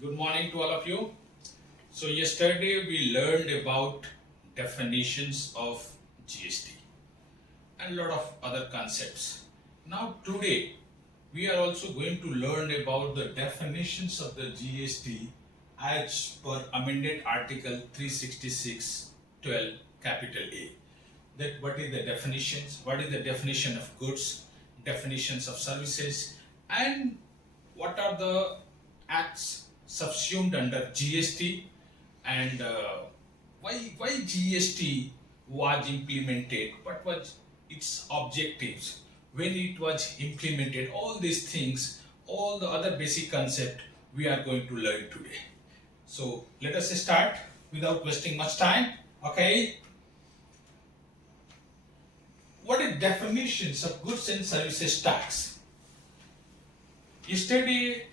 Good morning to all of you. So yesterday we learned about definitions of GST and a lot of other concepts. Now today we are also going to learn about the definitions of the GST as per amended article 366(12) capital A. That what is the definitions, what is the definition of goods, definitions of services, and what are the acts subsumed under GST, and why GST was implemented, what was its objectives when it was implemented. All these things, all the other basic concept we are going to learn today. So let us start without wasting much time. Okay, what is definitions of goods and services tax? Yesterday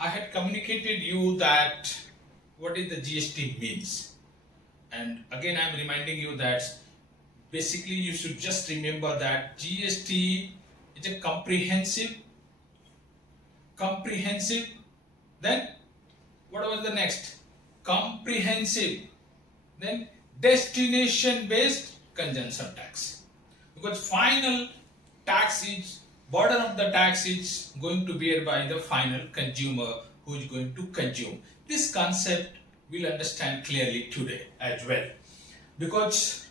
I had communicated you that what is the GST means, and again I am reminding you that basically you should just remember that GST is a comprehensive, then what was the next? Comprehensive, then destination based consumption tax, because final tax is, burden of the tax is going to be bear by the final consumer who is going to consume. This concept we'll understand clearly today as well, because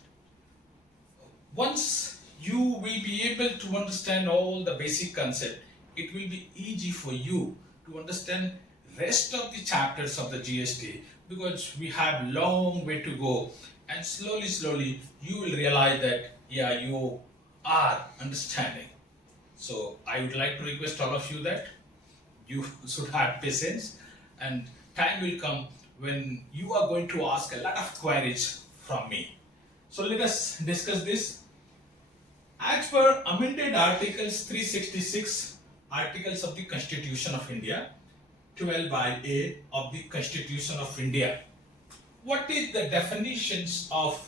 once you will be able to understand all the basic concept, it will be easy for you to understand rest of the chapters of the GST, because we have long way to go, and slowly you will realize that you are understanding. So I would like to request all of you that you should have patience, and time will come when you are going to ask a lot of queries from me. So let us discuss this. As per amended articles 366 articles of the Constitution of India, 12 by A of the Constitution of India, what is the definitions of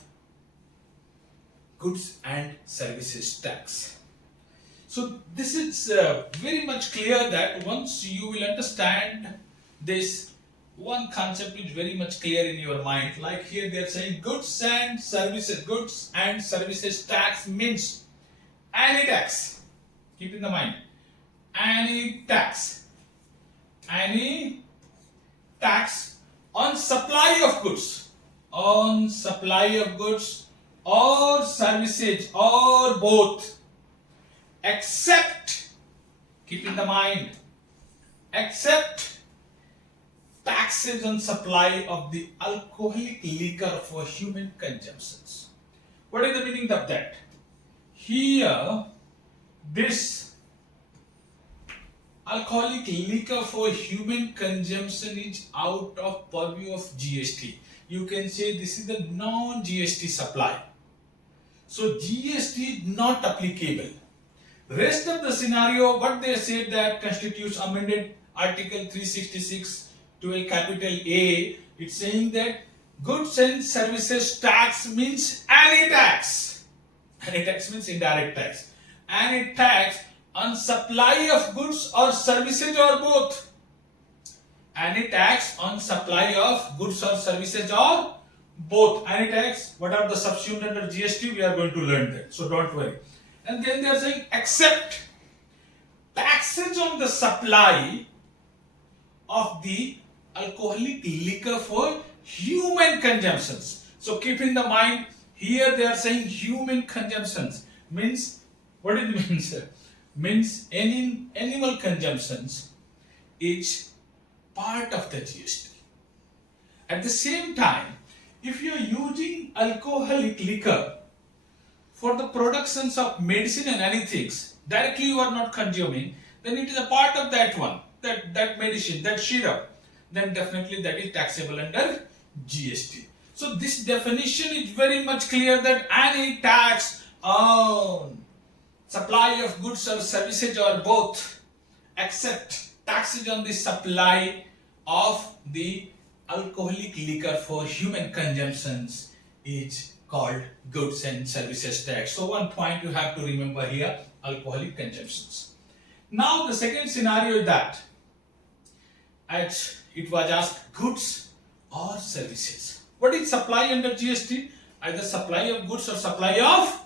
goods and services tax? So this is very much clear that once you will understand this, one concept is very much clear in your mind. Like here they are saying goods and services tax means any tax. Keep in the mind, any tax on supply of goods, or services, or both, except, keep in the mind, except taxes on supply of the alcoholic liquor for human consumptions. What is the meaning of that? Here, this alcoholic liquor for human consumption is out of purview of GST. You can say this is the non-GST supply. So GST is not applicable. Rest of the scenario, what they said that constitutes amended article 366(12) capital A, it's saying that goods and services tax means any tax. Any tax means indirect tax. Any tax on supply of goods or services or both. Any tax on supply of goods or services or both. Any tax, what are the subsumed under GST? We are going to learn that. So don't worry. And then they are saying except taxes on the supply of the alcoholic liquor for human consumptions. So keep in the mind, here they are saying human consumptions means, what it means? Means any animal consumptions is part of the GST. At the same time, if you are using alcoholic liquor for the productions of medicine and anything, directly you are not consuming, then it is a part of that one, that medicine, that syrup, then definitely that is taxable under GST. So this definition is very much clear that any tax on supply of goods or services or both, except taxes on the supply of the alcoholic liquor for human consumptions, is called goods and services tax. So one point you have to remember here, alcoholic consumptions. Now the second scenario is that as it was asked, goods or services. What is supply under GST? Either supply of goods or supply of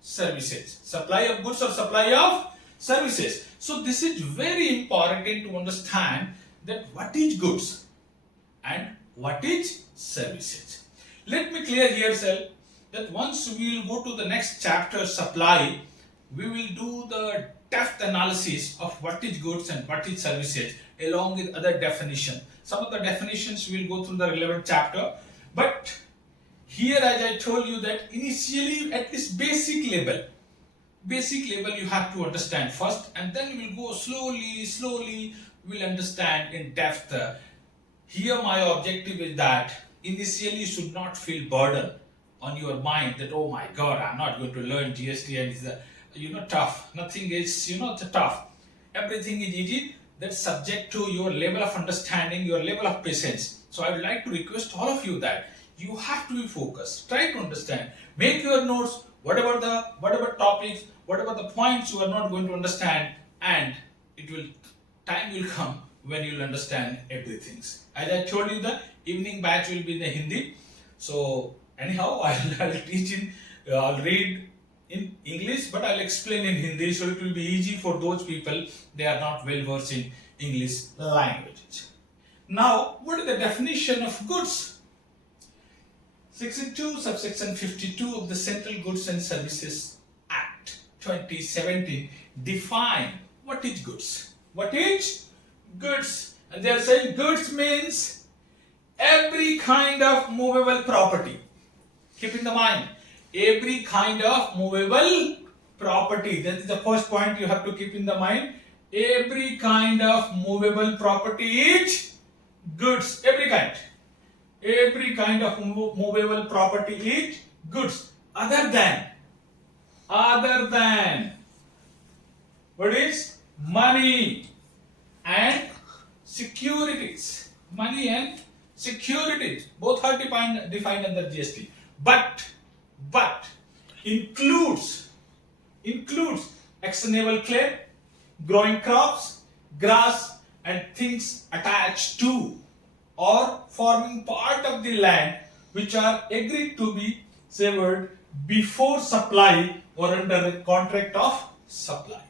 services. Supply of goods or supply of services. So this is very important to understand that what is goods and what is services. Let me clear here, sir, that once we will go to the next chapter, supply, we will do the depth analysis of what is goods and what is services along with other definition. Some of the definitions we will go through the relevant chapter, but here as I told you that initially at this basic level you have to understand first, and then we will go slowly we will understand in depth. Here my objective is that initially you should not feel burden on your mind that, oh my god, I'm not going to learn GST and it's tough. Nothing is tough. Everything is easy. That's subject to your level of understanding, your level of patience. So I would like to request all of you that you have to be focused. Try to understand. Make your notes, whatever topics, whatever the points you are not going to understand, and time will come when you will understand everything. As I told you, the evening batch will be in the Hindi. So anyhow, I'll read in English, but I'll explain in Hindi, so it will be easy for those people they are not well versed in English language. Now, what is the definition of goods? Section 2, subsection 52 of the Central Goods and Services Act 2017 define what is goods. What is goods? And they are saying goods means every kind of movable property. Keep in the mind, every kind of movable property. That is the first point you have to keep in the mind. Every kind of movable property is goods. Every kind of movable property is goods. Other than what is money and securities. Money and securities, both are defined under GST. But includes actionable claim, growing crops, grass and things attached to or forming part of the land which are agreed to be severed before supply or under a contract of supply.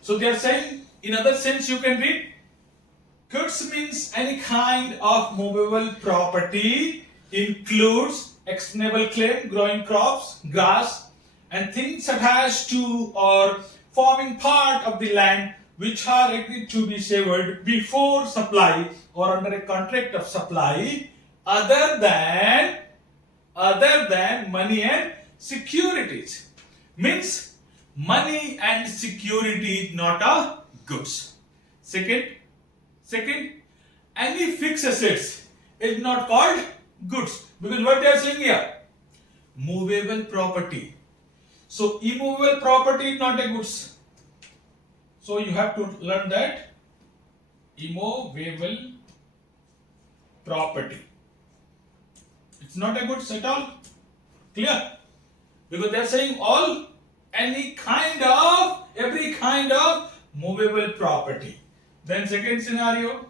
So they are saying, in other sense you can read, goods means any kind of movable property, includes actionable claim, growing crops, grass and things attached to or forming part of the land which are agreed to be severed before supply or under a contract of supply, other than money and securities. Means money and security is not a goods. Second, any fixed assets is not called goods, because what they are saying here, movable property. So immovable property is not a goods. So you have to learn that immovable property, it's not a goods at all. Clear? Because they are saying every kind of movable property. Then second scenario,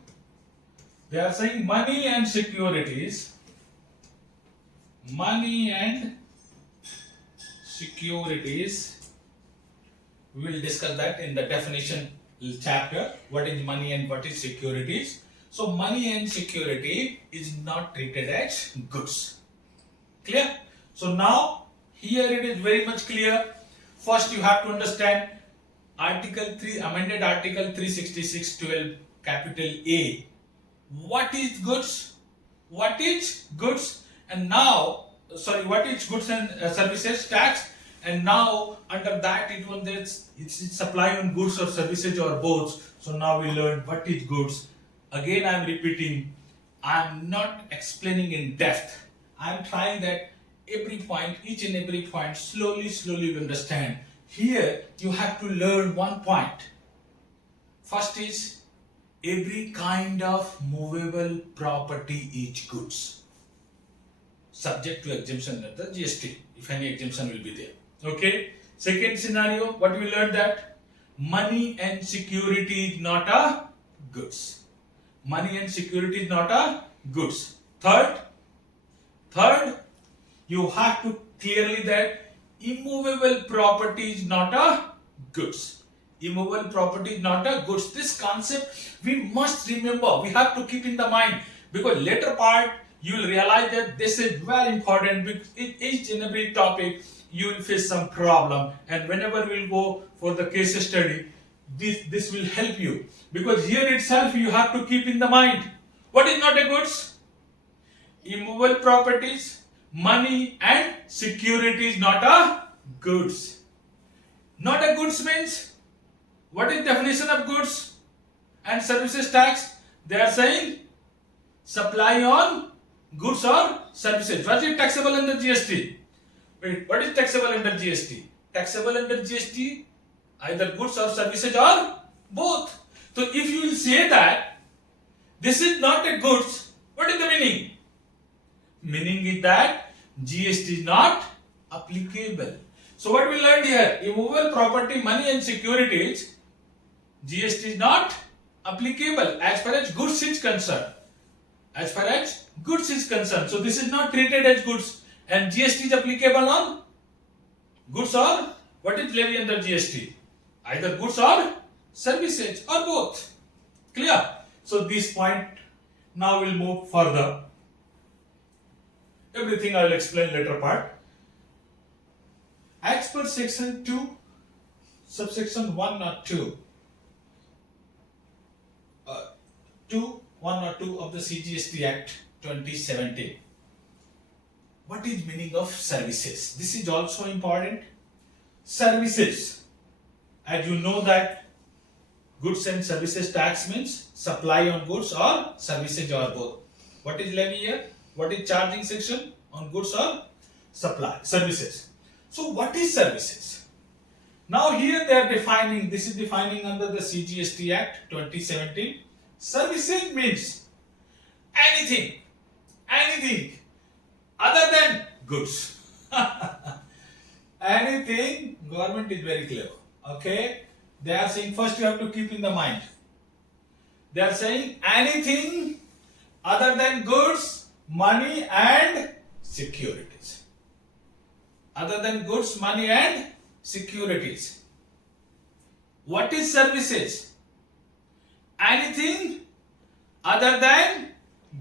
they are saying money and securities. Money and securities. We will discuss that in the definition chapter. What is money and what is securities? So money and security is not treated as goods. Clear? So now here it is very much clear. First you have to understand Article 3, amended Article 366(12) capital A. What is goods? What is goods? And now, what is goods and services tax? And now under that it's supply on goods or services or both. So now we learn what is goods. Again I am repeating, I am not explaining in depth. I am trying that each and every point slowly you understand. Here you have to learn one point. First is every kind of movable property is goods, subject to exemption at the GST, if any exemption will be there. Okay. Second scenario, what we learned, that money and security is not a goods. money and security is not a goods. Third, you have to clearly that immovable property is not a goods. Immovable property is not a goods. This concept we must remember. We have to keep in the mind, because later part you will realize that this is very important, because in each and every topic you will face some problem, and whenever we will go for the case study, this will help you, because here itself you have to keep in the mind what is not a goods. Immovable properties, money and security is not a goods. Not a goods means, what is definition of goods and services tax? They are saying supply on goods or services. What is taxable under GST? Wait, what is taxable under GST? Taxable under GST either goods or services or both. So if you will say that this is not a goods, what is the meaning? Meaning is that GST is not applicable. So what we learned here, immovable property, money and securities, GST is not applicable as far as goods is concerned. As far as goods is concerned. So this is not treated as goods, and GST is applicable on goods or what is levy under GST? Either goods or services or both. Clear? So this point, now we'll move further. Everything I will explain later part. As per section 2, subsection 1 or 2, 1 or 2 of the CGST Act 2017. What is meaning of services? This is also important. Services, as you know that goods and services tax means supply on goods or services or both. What is levy here? What is charging section on goods or supply services? So what is services? Now here they are defining, this is defining under the CGST Act 2017. Services means anything other than goods. Anything, government is very clever. Okay, they are saying, first you have to keep in the mind, they are saying anything other than goods, money and securities. Other than goods, money and securities. What is services? Anything other than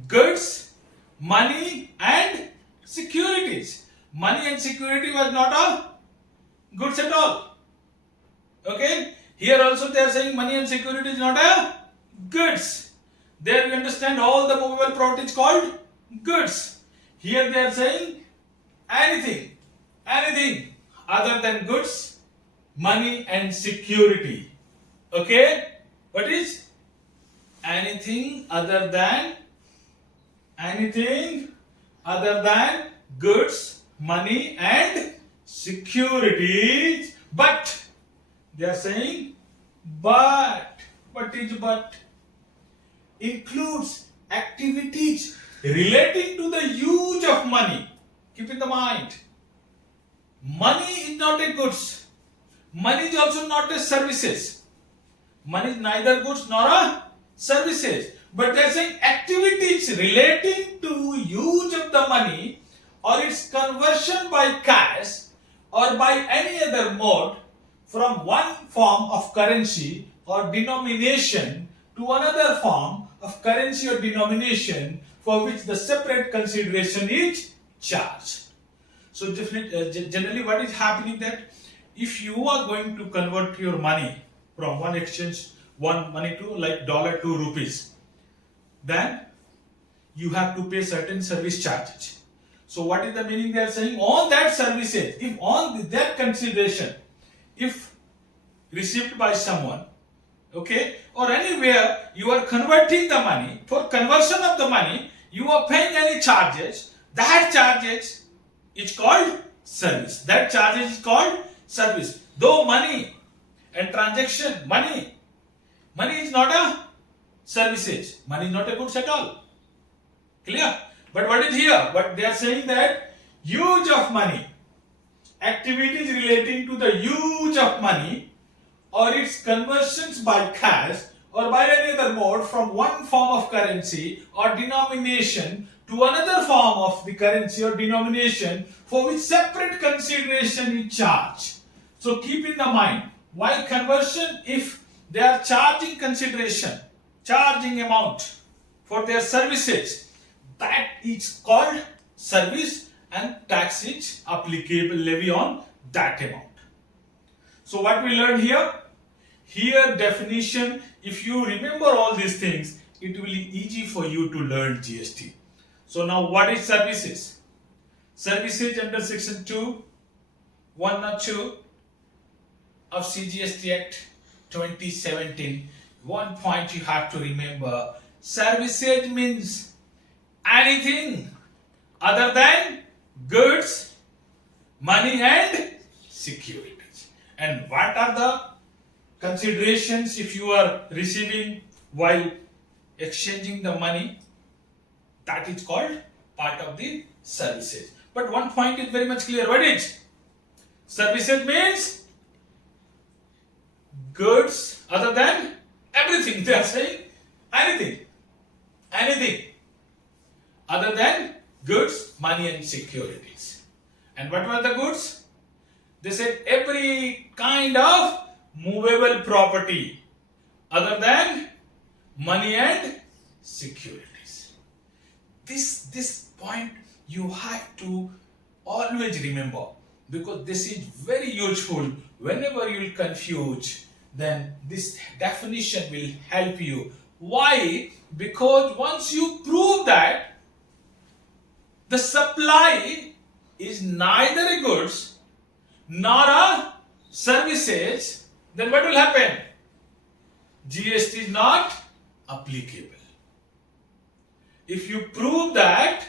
goods, money and securities. Money and security was not a goods at all. Okay, here also they are saying money and security is not a goods. There we understand all the movable property is called goods. Here they are saying anything other than goods, money and security. Okay, what is anything other than goods, money and securities, but they are saying but, what is but? Includes activities relating to the use of money. Keep in the mind, money is not a goods, money is also not a services. Money is neither goods nor a services, but they are saying activities relating to use of the money or its conversion by cash or by any other mode from one form of currency or denomination to another form of currency or denomination for which the separate consideration is charged. So generally what is happening that if you are going to convert your money from one exchange, one money to like dollar to rupees, then you have to pay certain service charges. So what is the meaning they are saying? On that services, if on that consideration, if received by someone, okay, or anywhere you are converting the money, for conversion of the money, you are paying any charges, that charges is called service. That charges is called service. Though money and transaction, money is not a services, money is not a goods at all. Clear? But what is here? But they are saying that use of money, activities relating to the use of money or its conversions by cash or by any other mode from one form of currency or denomination to another form of the currency or denomination for which separate consideration is charged. So keep in the mind, while conversion, if they are charging consideration, charging amount for their services, that is called service and tax is applicable levy on that amount. So what we learned here? Here definition, if you remember all these things, it will be easy for you to learn GST. So now what is services? Services under section 2, 102 of CGST Act 2017. One point you have to remember, services means anything other than goods, money and securities. And what are the considerations if you are receiving while exchanging the money? That is called part of the services. But one point is very much clear. What is? Services means goods other than everything. They are saying anything other than goods, money and securities. And what were the goods? They said every kind of movable property other than money and securities. This point you have to always remember, because this is very useful. Whenever you will confuse, then this definition will help you. Why? Because once you prove that the supply is neither a goods nor a services, then what will happen? GST is not applicable. If you prove that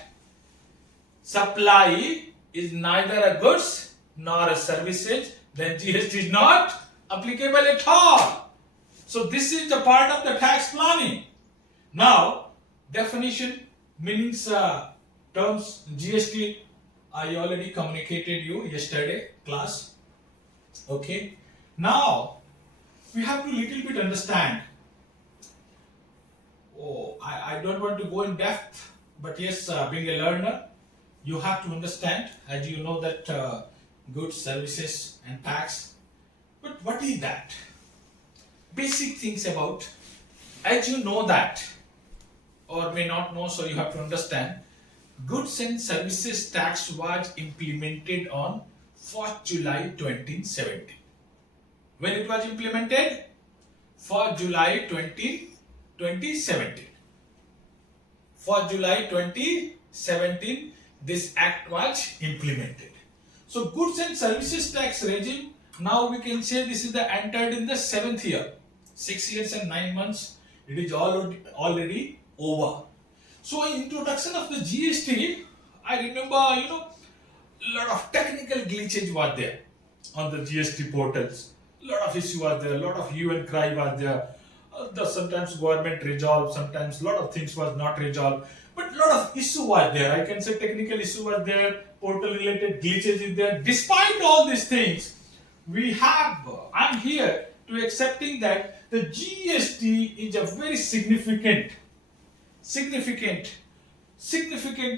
supply is neither a goods nor a services, then GST is not applicable at all. So this is the part of the tax planning. Now, definition, meanings, terms, GST, I already communicated you yesterday class. Okay. Now, we have to little bit understand. I don't want to go in depth, but yes, being a learner, you have to understand, as you know that goods, services and tax. But what is that? Basic things about, as you know that, or may not know, so you have to understand, goods and services tax was implemented on 4th July 2017. When it was implemented? 4th July 2017. 4th July 2017, this act was implemented. So goods and services tax regime, now we can say this is entered in the 7th year. 6 years and 9 months, it is already over. So in introduction of the GST, I remember, a lot of technical glitches were there on the GST portals. A lot of issue was there, a lot of hue and cry was there. Sometimes government resolved, sometimes a lot of things was not resolved. But a lot of issue was there. I can say technical issue was there, portal related glitches is there. Despite all these things, I'm here to accepting that the GST is a very significant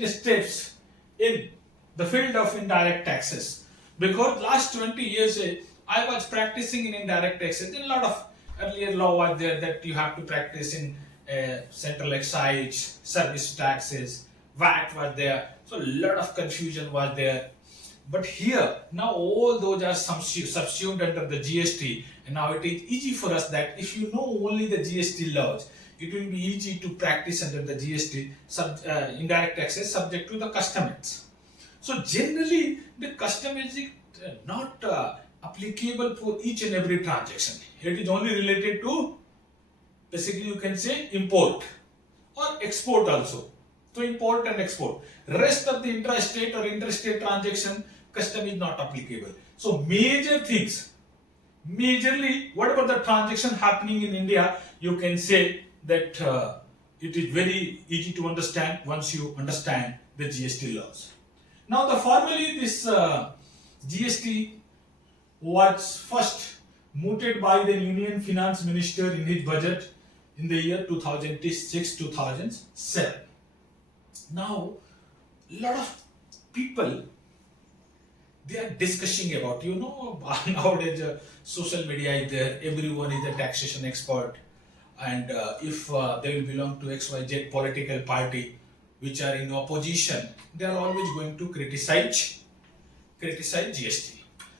steps in the field of indirect taxes. Because last 20 years I was practicing in indirect taxes. Then a lot of earlier law was there that you have to practice in central excise, service taxes, VAT was there. So a lot of confusion was there. But here, now all those are subsumed under the GST, and now it is easy for us that if you know only the GST laws, it will be easy to practice under the GST indirect taxes subject to the customs. So generally, the customs is not applicable for each and every transaction. It is only related to, basically you can say, import or export also. So import and export. Rest of the intrastate or interstate transaction, custom is not applicable. So major things, majorly whatever the transaction happening in India, you can say that it is very easy to understand once you understand the GST laws. Now formally this GST was first mooted by the Union Finance Minister in his budget in the year 2006-2007. Now, a lot of people, they are discussing about, nowadays social media is there, everyone is a taxation expert, and if they will belong to XYZ political party which are in opposition, they are always going to criticize GST.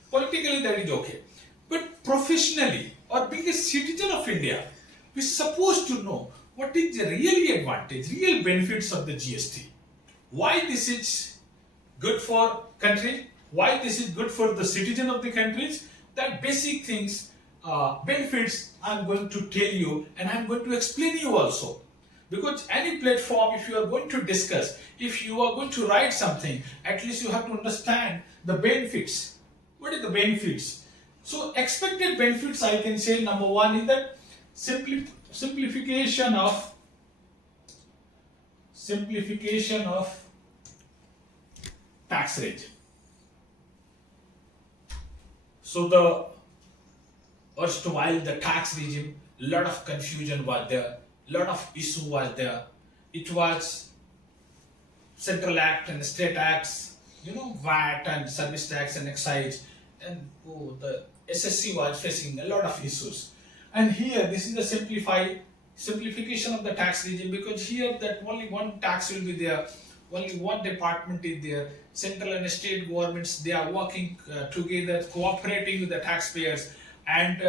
Politically that is okay, but professionally or being a citizen of India, we're supposed to know what is the really advantage, real benefits of the GST. Why this is good for country, why this is good for the citizen of the countries, that basic things, benefits I'm going to tell you, and I'm going to explain you also. Because any platform, if you are going to discuss, if you are going to write something, at least you have to understand the benefits. What is the benefits? So expected benefits, I can say number one is that simplification of tax regime. So the erstwhile the tax regime, lot of confusion was there, lot of issue was there. It was central act and state acts, VAT and service tax and excise, and the SSC was facing a lot of issues. And here this is the simplification of the tax regime, because here that only one tax will be there, only one department is there. Central and state governments, they are working together, cooperating with the taxpayers, and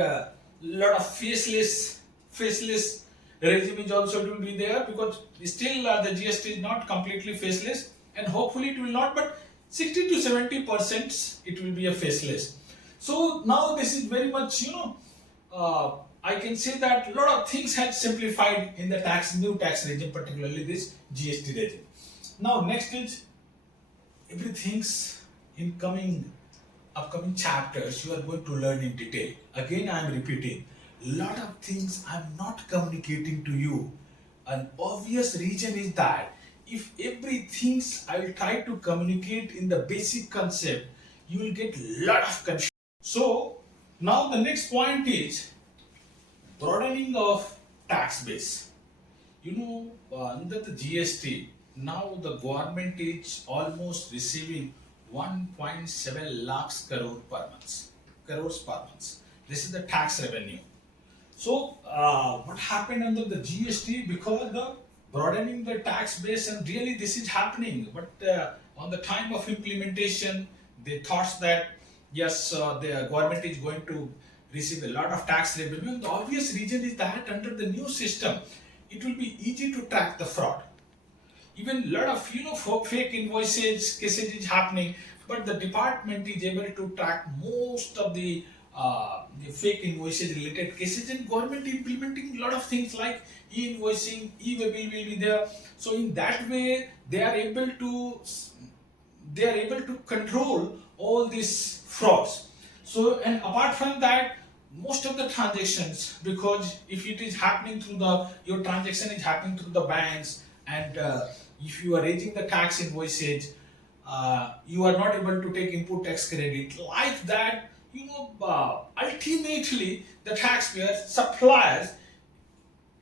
lot of faceless regime is also will be there, because still the GST is not completely faceless, and hopefully it will not, but 60 to 70% it will be a faceless. So now this is very much, I can say that a lot of things have simplified in the new tax regime, particularly this GST regime. Now next is everything's in upcoming chapters you are going to learn in detail. Again, I am repeating, lot of things I am not communicating to you. An obvious reason is that if everything I will try to communicate in the basic concept, you will get lot of confusion. So now the next point is broadening of tax base. Under the GST, now the government is almost receiving 1.7 lakhs crores per month. This is the tax revenue. So what happened under the GST, because the broadening the tax base, and really this is happening, but on the time of implementation, they thought that yes, the government is going to receive a lot of tax revenue. And the obvious reason is that under the new system, it will be easy to track the fraud. Even a lot of fake invoices cases is happening, but the department is able to track most of the fake invoices related cases, and government implementing a lot of things like e-invoicing, e-way bill will be there. So in that way they are able to control all these frauds. So, and apart from that, most of the transactions, because if it is happening through your transaction is happening through the banks, and if you are raising the tax invoices, you are not able to take input tax credit like that. Ultimately the taxpayer suppliers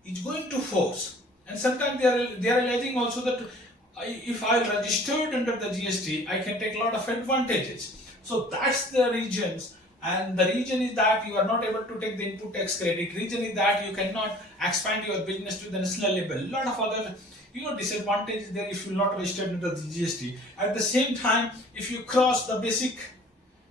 is going to force, and sometimes they are realizing also that if I registered under the GST, I can take a lot of advantages. So that's the reasons. And the reason is that you are not able to take the input tax credit. Reason is that you cannot expand your business to the national level. A lot of other disadvantages there if you are not registered under the GST. At the same time, if you cross the basic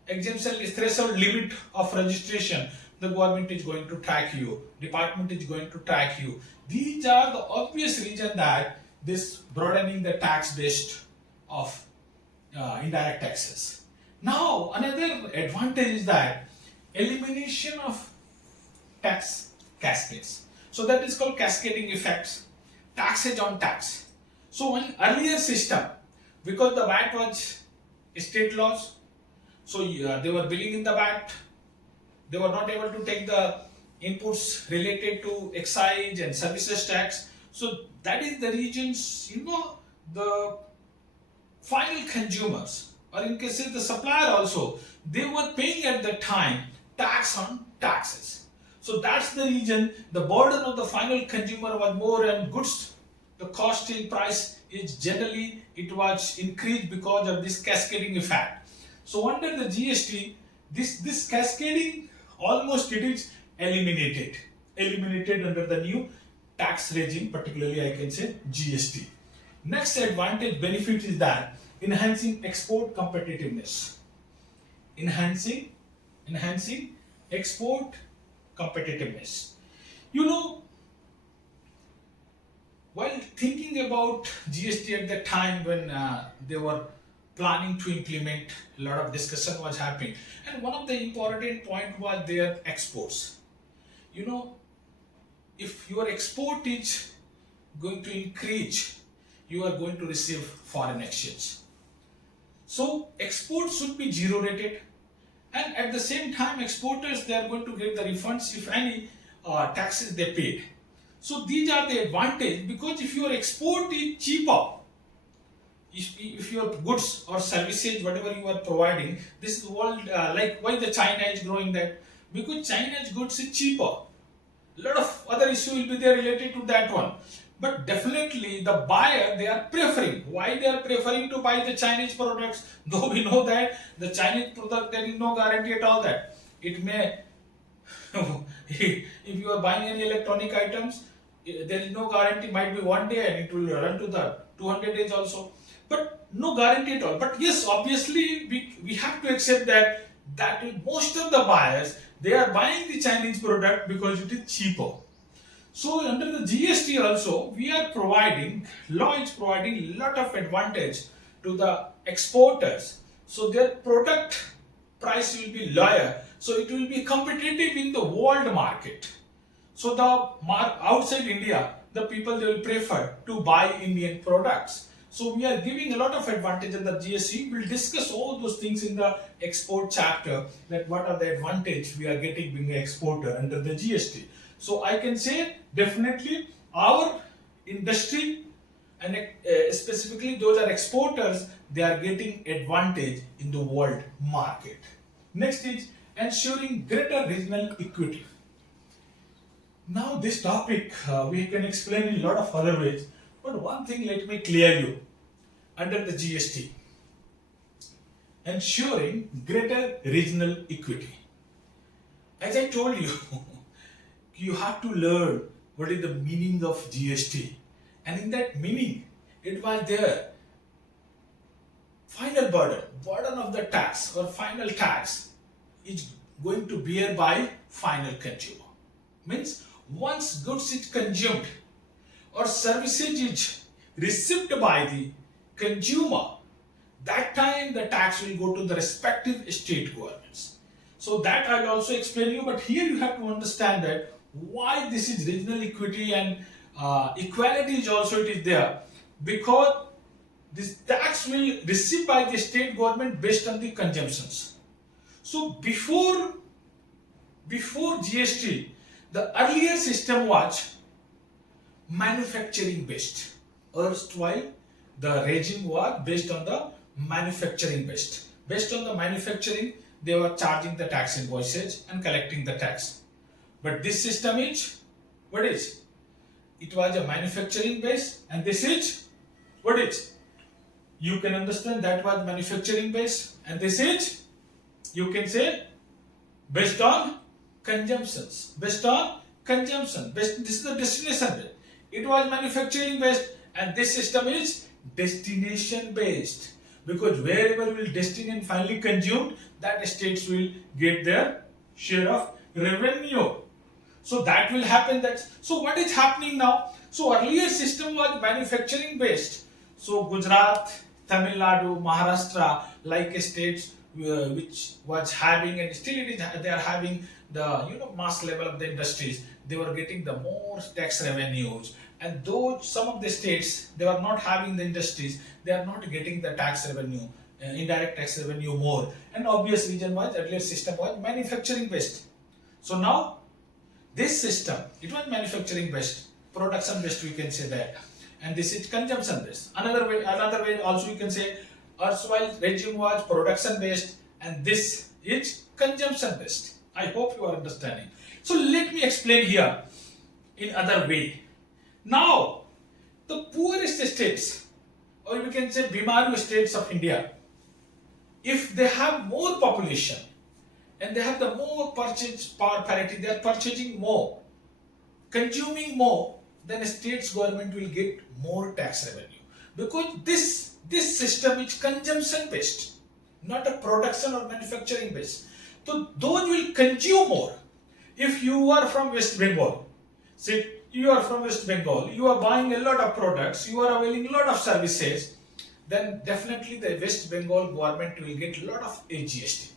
exemption threshold limit of registration, the government is going to track you, department is going to track you. These are the obvious reasons that this broadening the tax base of indirect taxes. Now another advantage is that elimination of tax cascades. So that is called cascading effects, taxes on tax. So in earlier system, because the VAT was state laws, so they were billing in the VAT, they were not able to take the inputs related to excise and services tax. So that is the reasons, the final consumers, or in case of the supplier also, they were paying at the time tax on taxes. So that's the reason the burden of the final consumer was more, and goods, the cost in price is generally it was increased because of this cascading effect. So under the GST, this cascading almost it is eliminated under the new tax regime, particularly I can say GST. Next advantage benefit is that enhancing export competitiveness. Enhancing export competitiveness. You know, while thinking about GST at the time when they were planning to implement, a lot of discussion was happening, and one of the important point was their exports. You know, if your export is going to increase, you are going to receive foreign exchange. So exports should be zero rated, and at the same time exporters, they are going to get the refunds if any taxes they paid. So these are the advantage, because if your export is cheaper, if your goods or services whatever you are providing, this world like why the China is growing, that because China's goods is cheaper. A lot of other issue will be there related to that one, but definitely the buyer, they are preferring. Why they are preferring to buy the Chinese products? Though we know that the Chinese product, there is no guarantee at all that it may if you are buying any electronic items, there is no guarantee, might be one day and it will run to the 200 days also, but no guarantee at all. But yes, obviously we have to accept that most of the buyers, they are buying the Chinese product because it is cheaper. So under the GST also, we are providing, law is providing lot of advantage to the exporters. So their product price will be lower. So it will be competitive in the world market. So the outside India, the people, they will prefer to buy Indian products. So we are giving a lot of advantage in the GST. We'll discuss all those things in the export chapter, that what are the advantage we are getting being an exporter under the GST. So I can say definitely our industry, and specifically those are exporters, they are getting advantage in the world market. Next is ensuring greater regional equity. Now this topic we can explain in a lot of other ways, but one thing let me clear you. Under the GST, ensuring greater regional equity. As I told you, you have to learn what is the meaning of GST, and in that meaning, it was there. Final burden of the tax or final tax is going to bear by final consumer. Means once goods is consumed or services is received by the consumer, that time the tax will go to the respective state governments. So that I'll also explain you, but here you have to understand that why this is regional equity and equality is also it is there, because this tax will received by the state government based on the consumptions. So before GST, the earlier system was manufacturing based. Erstwhile, the regime was based on the manufacturing based. Based on the manufacturing, they were charging the tax invoices and collecting the tax. But this system is, what is? It was a manufacturing base, and this is, what is? You can understand that was manufacturing base, and this is, you can say, based on consumptions. Based on consumption. This is the destination base. It was manufacturing based, and this system is destination based, because wherever will destined and finally consumed, that states will get their share of revenue. So that will happen. So what is happening now? So earlier system was manufacturing based. So Gujarat, Tamil Nadu, Maharashtra, like states which was having, and still it is, they are having the mass level of the industries. They were getting the more tax revenues, and though some of the states, they were not having the industries, they are not getting the tax revenue, indirect tax revenue more. And obvious reason was earlier system was manufacturing based. So now this system, it was manufacturing based, production based, we can say that, and this is consumption based. Another way also you can say, erstwhile regime was production based, and this is consumption based. I hope you are understanding. So let me explain here in other way. Now, the poorest states, or we can say Bimaru states of India, if they have more population and they have the more purchase power parity, they are purchasing more, consuming more, then a state's government will get more tax revenue, because this system is consumption based, not a production or manufacturing based. So those will consume more. If you are from West Bengal, say you are from West Bengal, you are buying a lot of products, you are availing a lot of services, then definitely the West Bengal government will get a lot of GST.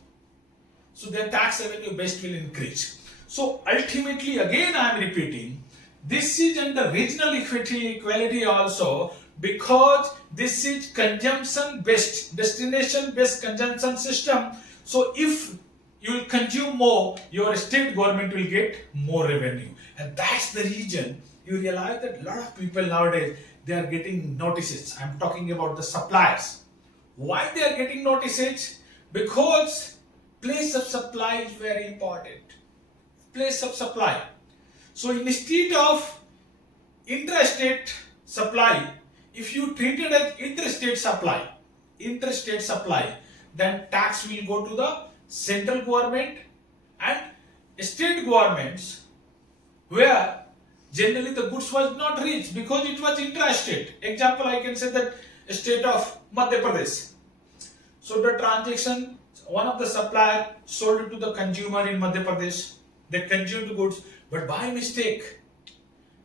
So their tax revenue base will increase. So ultimately, again I am repeating, this is under regional equality also, because this is consumption based, destination based consumption system. So if you will consume more, your state government will get more revenue. And that's the reason you realize that a lot of people nowadays, they are getting notices. I'm talking about the suppliers. Why they are getting notices? Because place of supply is very important. Place of supply. So instead of intrastate supply, if you treat it as interstate supply, then tax will go to the central government and state governments, where generally the goods was not reached because it was intrastate. Example, I can say that state of Madhya Pradesh. So the transaction, one of the supplier sold it to the consumer in Madhya Pradesh. They consumed the goods, but by mistake,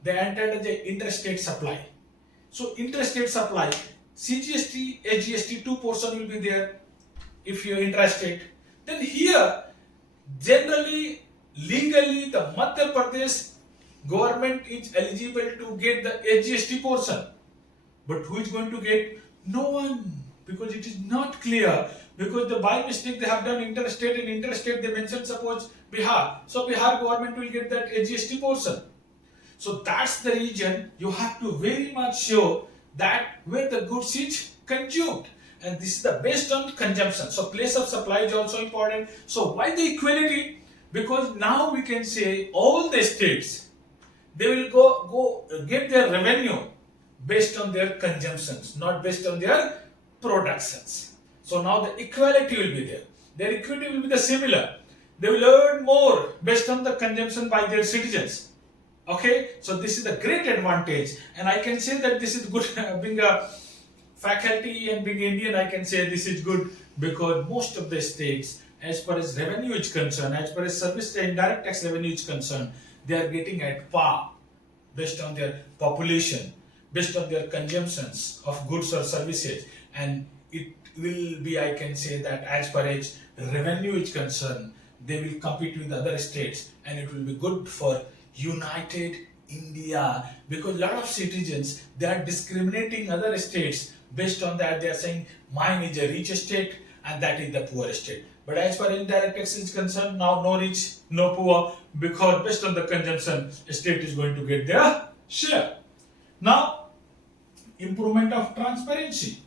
they entered as an interstate supply. So interstate supply, CGST, SGST, two portion will be there if you are interstate. Then here, generally, legally, the Madhya Pradesh government is eligible to get the SGST portion. But who is going to get? No one, because it is not clear. Because the by mistake they have done interstate, and interstate they mentioned suppose Bihar. So Bihar government will get that SGST portion. So that's the reason you have to very much show that where the goods is consumed. And this is the based on consumption. So place of supply is also important. So why the equality? Because now we can say all the states, they will go get their revenue based on their consumptions, not based on their productions. So now the equality will be there. Their equity will be the similar. They will earn more based on the consumption by their citizens. Okay, so this is a great advantage, and I can say that this is good. Being a faculty and being Indian, I can say this is good, because most of the states, as far as revenue is concerned, as far as service and indirect tax revenue is concerned, they are getting at par based on their population, based on their consumptions of goods or services, and it will be, I can say that as far as revenue is concerned, they will compete with other states, and it will be good for United India, because a lot of citizens, they are discriminating other states based on that. They are saying mine is a rich state and that is the poor state. But as far as indirect tax is concerned, now no rich, no poor, because based on the consumption, state is going to get their share. Now, improvement of transparency.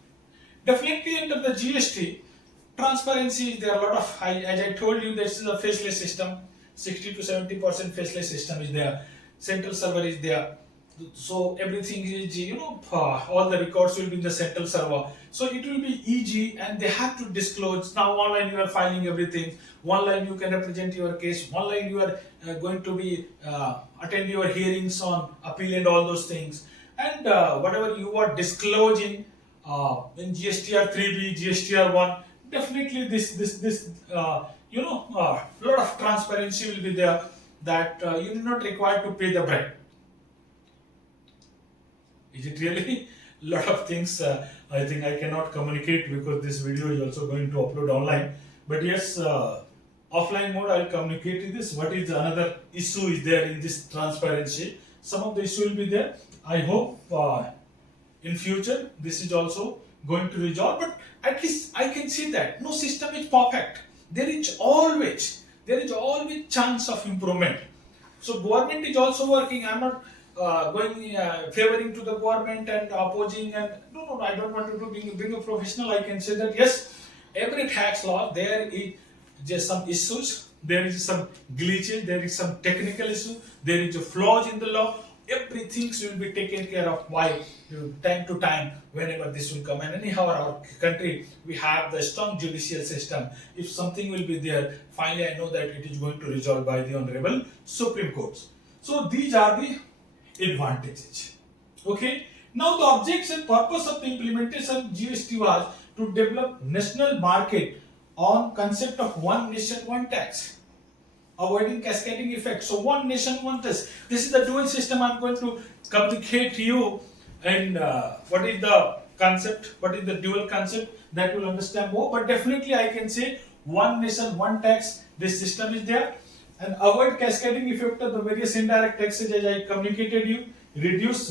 Definitely under the GST, transparency is there. A lot of, as I told you, this is a faceless system. 60 to 70% faceless system is there. Central server is there. So everything is, all the records will be in the central server. So it will be easy, and they have to disclose. Now online you are filing everything. Online you can represent your case. Online you are going to be attend your hearings on appeal and all those things. And whatever you are disclosing in GSTR 3B, GSTR 1, definitely this lot of transparency will be there, that you do not require to pay the bribe. Is it really? Lot of things I think I cannot communicate, because this video is also going to upload online. But yes, offline mode I'll communicate this. What is another issue is there in this transparency? Some of the issue will be there. I hope in future this is also going to resolve. But at least I can see that no system is perfect. There is always chance of improvement. So government is also working. I'm not going favoring to the government and opposing, and no, I don't want to do. Being a professional, I can say that yes, every tax law there is just some issues. there is some glitches, there is some technical issue, there is a flaws in the law. Everything will be taken care of by time to time whenever this will come. And anyhow, our country, we have the strong judicial system. If something will be there, finally I know that it is going to resolve by the Honorable Supreme Courts. So these are the advantages. Okay. Now the objects and purpose of the implementation of GST was to develop national market on concept of one nation, one tax, avoiding cascading effect. So one nation, one tax. This is the dual system I'm going to communicate to you. And what is the concept? What is the dual concept? That will understand more. But definitely I can say one nation, one tax. This system is there. And avoid cascading effect of the various indirect taxes, as I communicated you. Reduce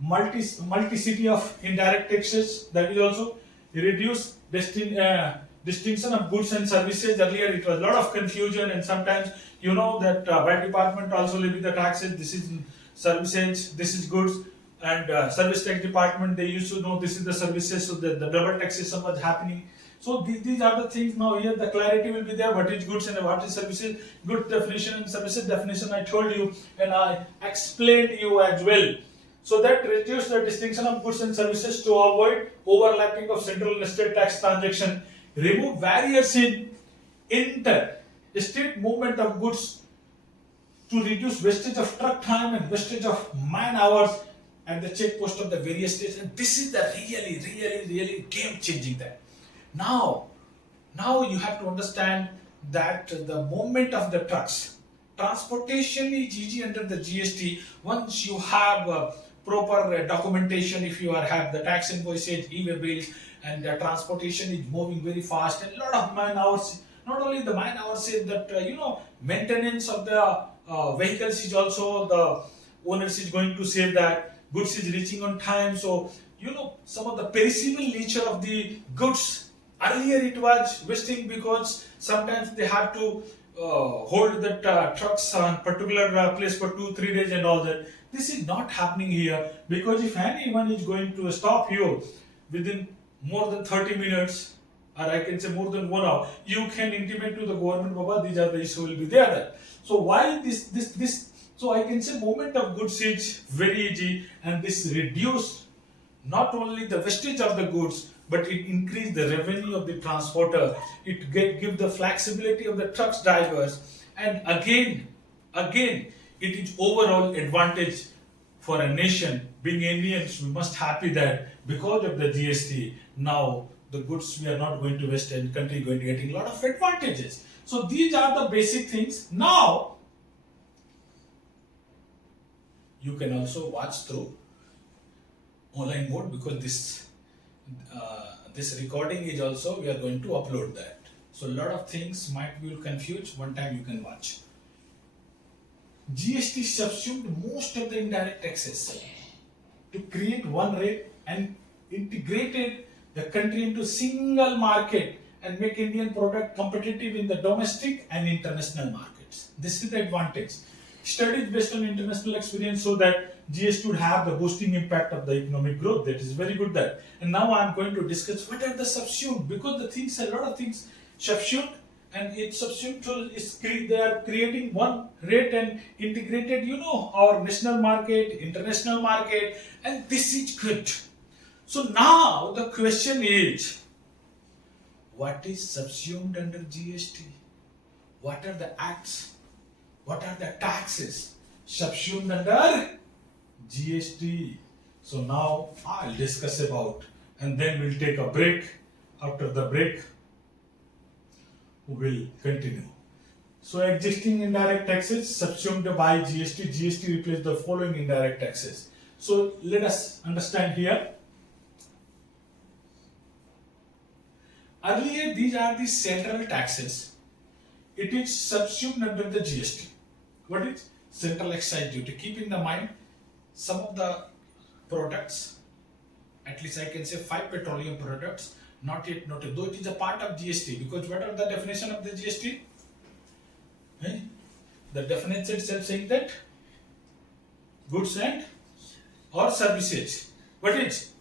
multiplicity of indirect taxes. That is also reduce distinction of goods and services. Earlier it was a lot of confusion, and sometimes you know that by department also levy the taxes. This is services, this is goods, and service tax department they used to know this is the services. So the double taxation was happening. So these are the things. Now here the clarity will be there. What is goods and what is services? Good definition and services definition I told you, and I explained you as well. So that reduce the distinction of goods and services to avoid overlapping of central and state tax transaction. Remove barriers in inter-state movement of goods to reduce wastage of truck time and wastage of man hours at the check post of the various states. And this is the really game-changing thing. Now you have to understand that the movement of the trucks, transportation is easy under the GST once you have proper documentation. If you have the tax invoices, e-way bills, and the transportation is moving very fast, and a lot of man hours. Not only the man hours, is that maintenance of the vehicles is also the owners is going to save that. Goods is reaching on time. So some of the perishable nature of the goods. Earlier it was wasting because sometimes they had to hold the trucks on particular place for 2-3 days and all that. This is not happening here, because if anyone is going to stop you within more than 30 minutes, or I can say more than 1 hour, you can intimate to the government, Baba, these are the issues will be there. So why this? So I can say movement of goods is very easy, and this reduce not only the wastage of the goods, but it increase the revenue of the transporter. It give the flexibility of the trucks drivers, and again, it is overall advantage for a nation. Being Indians, we must happy that because of the GST, now the goods we are not going to waste, and country going to getting a lot of advantages. So these are the basic things. Now you can also watch through online mode, because this recording is also, we are going to upload that. So a lot of things might be confused. One time you can watch. GST subsumed most of the indirect taxes to create one rate and integrated the country into single market and make Indian product competitive in the domestic and international markets. This is the advantage. Studies based on international experience show that GST would have the boosting impact of the economic growth. That is very good. That. And now I am going to discuss what are the subsumed, because the things, a lot of things subsumed, and it's subsumed to they are creating one rate and integrated, our national market, international market, and this is good. So now the question is, what is subsumed under GST? What are the acts? What are the taxes subsumed under GST? So now I'll discuss about, and then we'll take a break. After the break, we will continue. So existing indirect taxes subsumed by GST. GST replaced the following indirect taxes. So let us understand here. Earlier, these are the central taxes. It is subsumed under the GST. What is central excise duty? Keep in the mind, some of the products, at least I can say 5 petroleum products, not yet noted, though it is a part of GST, because what are the definition of the GST? The definition itself saying that goods and or services. What is?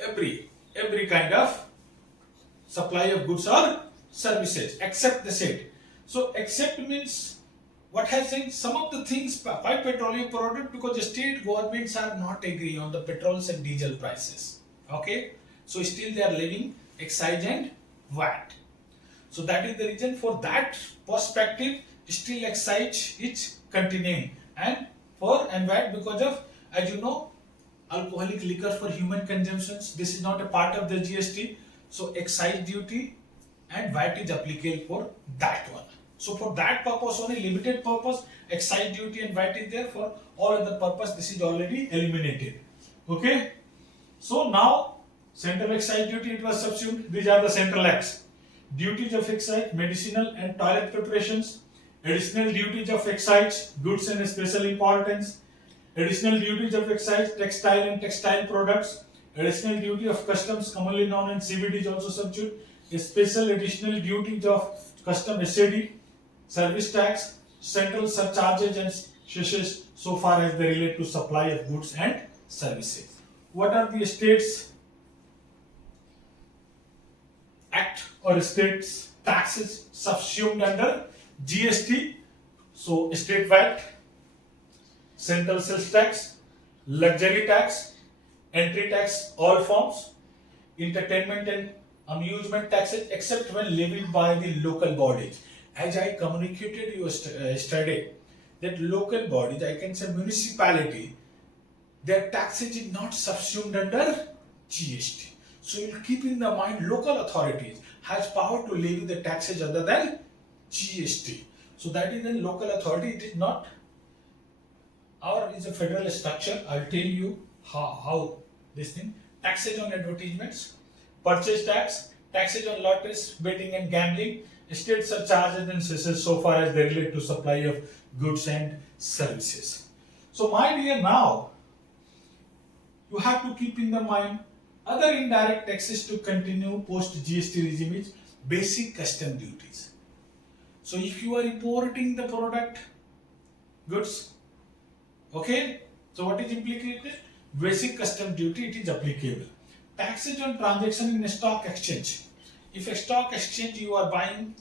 Every kind of supply of goods or services except the said. So except means what has saying some of the things why petroleum product, because the state governments are not agree on the petrols and diesel prices. Okay, so still they are levying excise and VAT. So that is the reason for that perspective still excise is continuing, and for and VAT because of, as you know, alcoholic liquor for human consumptions, this is not a part of the GST, so excise duty and VAT is applicable for that one. So for that purpose, only limited purpose, excise duty and VAT is there. For all other purpose, this is already eliminated. Okay. So now central excise duty it was subsumed. These are the central acts. Duties of excise, medicinal and toilet preparations. Additional duties of excise, goods and special importance. Additional duties of excise, textile and textile products. Additional duty of customs, commonly known as CVD, is also subsumed. A special additional duties of custom SAD, service tax, central surcharges and cesses so far as they relate to supply of goods and services. What are the states act or states taxes subsumed under GST? So state VAT, central sales tax, luxury tax, entry tax, all forms, entertainment and amusement taxes except when levied by the local bodies. As I communicated you yesterday, that local bodies, I can say municipality, their taxes is not subsumed under GST. So you keep in the mind local authorities has power to levy the taxes other than GST. So that is the local authority, it is not, our is a federal structure. I'll tell you how this thing, taxes on advertisements, purchase tax, taxes on lotteries, betting and gambling, state surcharges and cesses so far as they relate to supply of goods and services. So my dear, now you have to keep in the mind other indirect taxes to continue post GST regime is basic custom duties. So if you are importing the product, goods, okay, so what is implicated? Basic custom duty, it is applicable. Taxes on transaction in a stock exchange. If a stock exchange you are buying,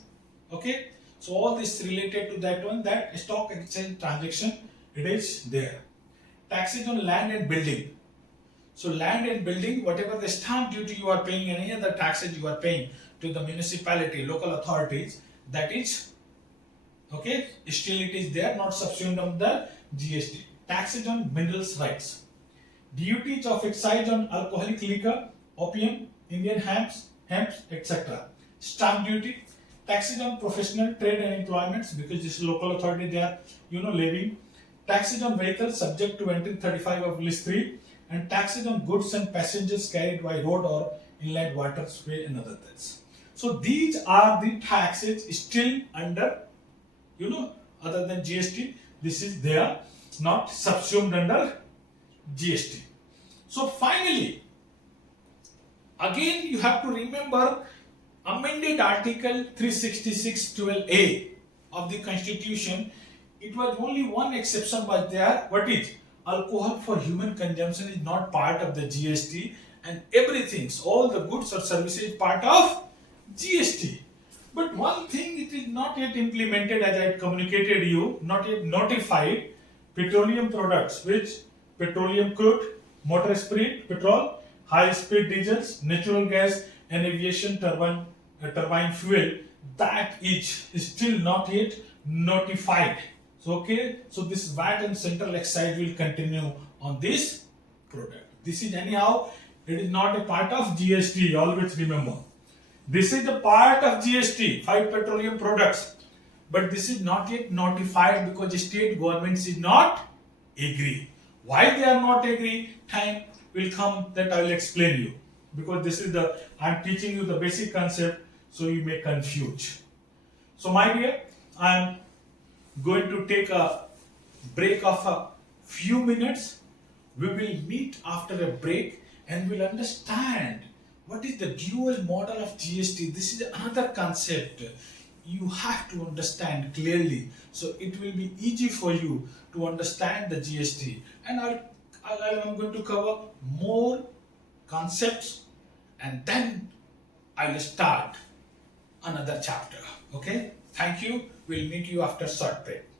okay, so all this related to that one, that stock exchange transaction, it is there. Taxes on land and building. So land and building, whatever the stamp duty you are paying and any other taxes you are paying to the municipality, local authorities, that is, okay, still it is there, not subsumed under the GST. Taxes on minerals rights. Duties of excise on alcoholic liquor, opium, Indian hemp, etc. Stamp duty, taxes on professional trade and employments, because this local authority they are levying. Taxes on vehicles subject to entry 35 of list 3, and taxes on goods and passengers carried by road or inland waterway and other things. So these are the taxes still under other than GST. This is there, not subsumed under GST. So finally, again you have to remember amended article 366(12)(a) of the constitution. It was only one exception was there. What is? Alcohol for human consumption is not part of the GST, and everything, all the goods or services part of GST. But one thing, it is not yet implemented, as I had communicated you, not yet notified. Petroleum products, which petroleum crude, motor spirit, petrol, high speed diesels, natural gas and aviation turbine fuel, that is still not yet notified. So okay, so this VAT and central excise will continue on this product. This is anyhow, it is not a part of GST, always remember. This is the part of GST, 5 petroleum products, but this is not yet notified because the state governments is not agree. Why they are not agree? Time will come that I will explain you, because this is the, I am teaching you the basic concept, so you may confuse. So my dear, I am going to take a break of a few minutes. We will meet after a break and we'll understand what is the dual model of GST. This is another concept you have to understand clearly, so it will be easy for you to understand the GST. And I'm going to cover more concepts, and then I'll start another chapter. Okay, thank you. We'll meet you after short break.